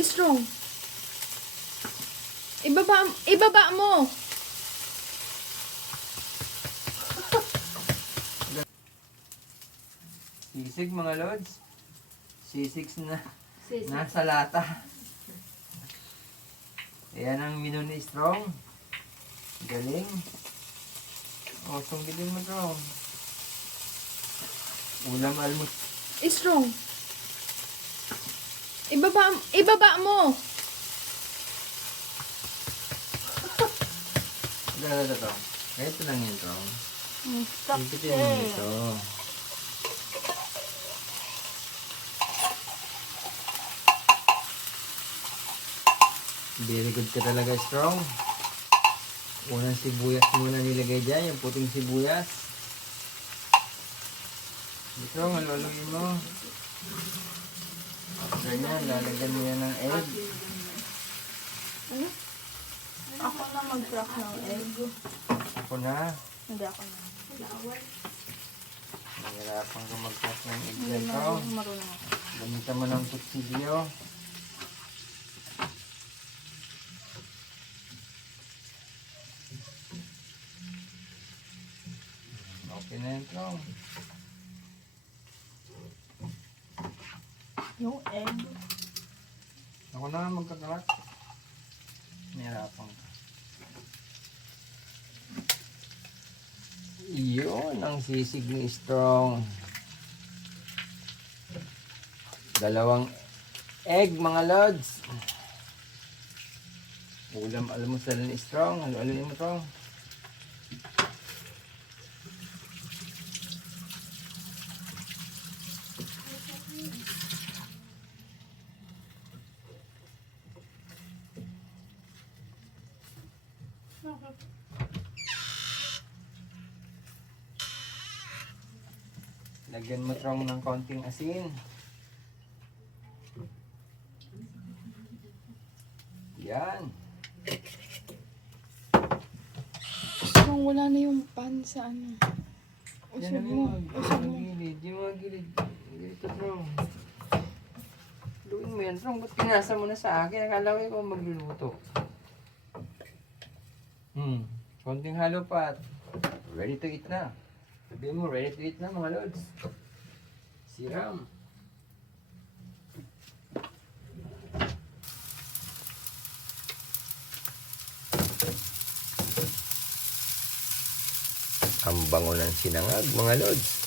Strong. Ibaba mo. Sisig mga lods. Sisig na Sisig. nasa lata. Ayan ang menu ni Strong. Galing. O, sunggilin mo Strong. Ulam almos. Strong. Ibaba mo. Ito. Ito lang yun Strong. Stop Ipitin mo ito. Very good ka talaga Strong. Unang sibuyas muna nilagay dyan, yung puting sibuyas. Strong, haluluin mo. Ganyan, lalagyan mo yan ng egg. Ako na mag-crack ng egg. Ako na. Hindi ako na. Nahirapan ka mag-cut ng egg Hindi dyan na Strong. marunong ako. Gamitan mo ng kutsilyo. Okay na yan Strong. Yung egg. Ako na nga magkakalat. Nahirapan ka. Yun ang sisig ni Strong. 2 egg mga lods. Ulam almusal ni Strong. Haluin mo Strong. Lagyan mo Strong ng konting asin. Yan. Strong, wala na yung pan sa ano. Yan Usog ang mo. Usog mo. gilid. Yung mga gilid. Ganito Strong. Luin mo yan Strong. Ba't pinasa mo na sa akin? Akala ko ikaw magluluto. Konting halo pa. Ready to eat na. Sabihin mo, ready to eat na mga lods. Siram. Ang bango ng sinangag mga lods.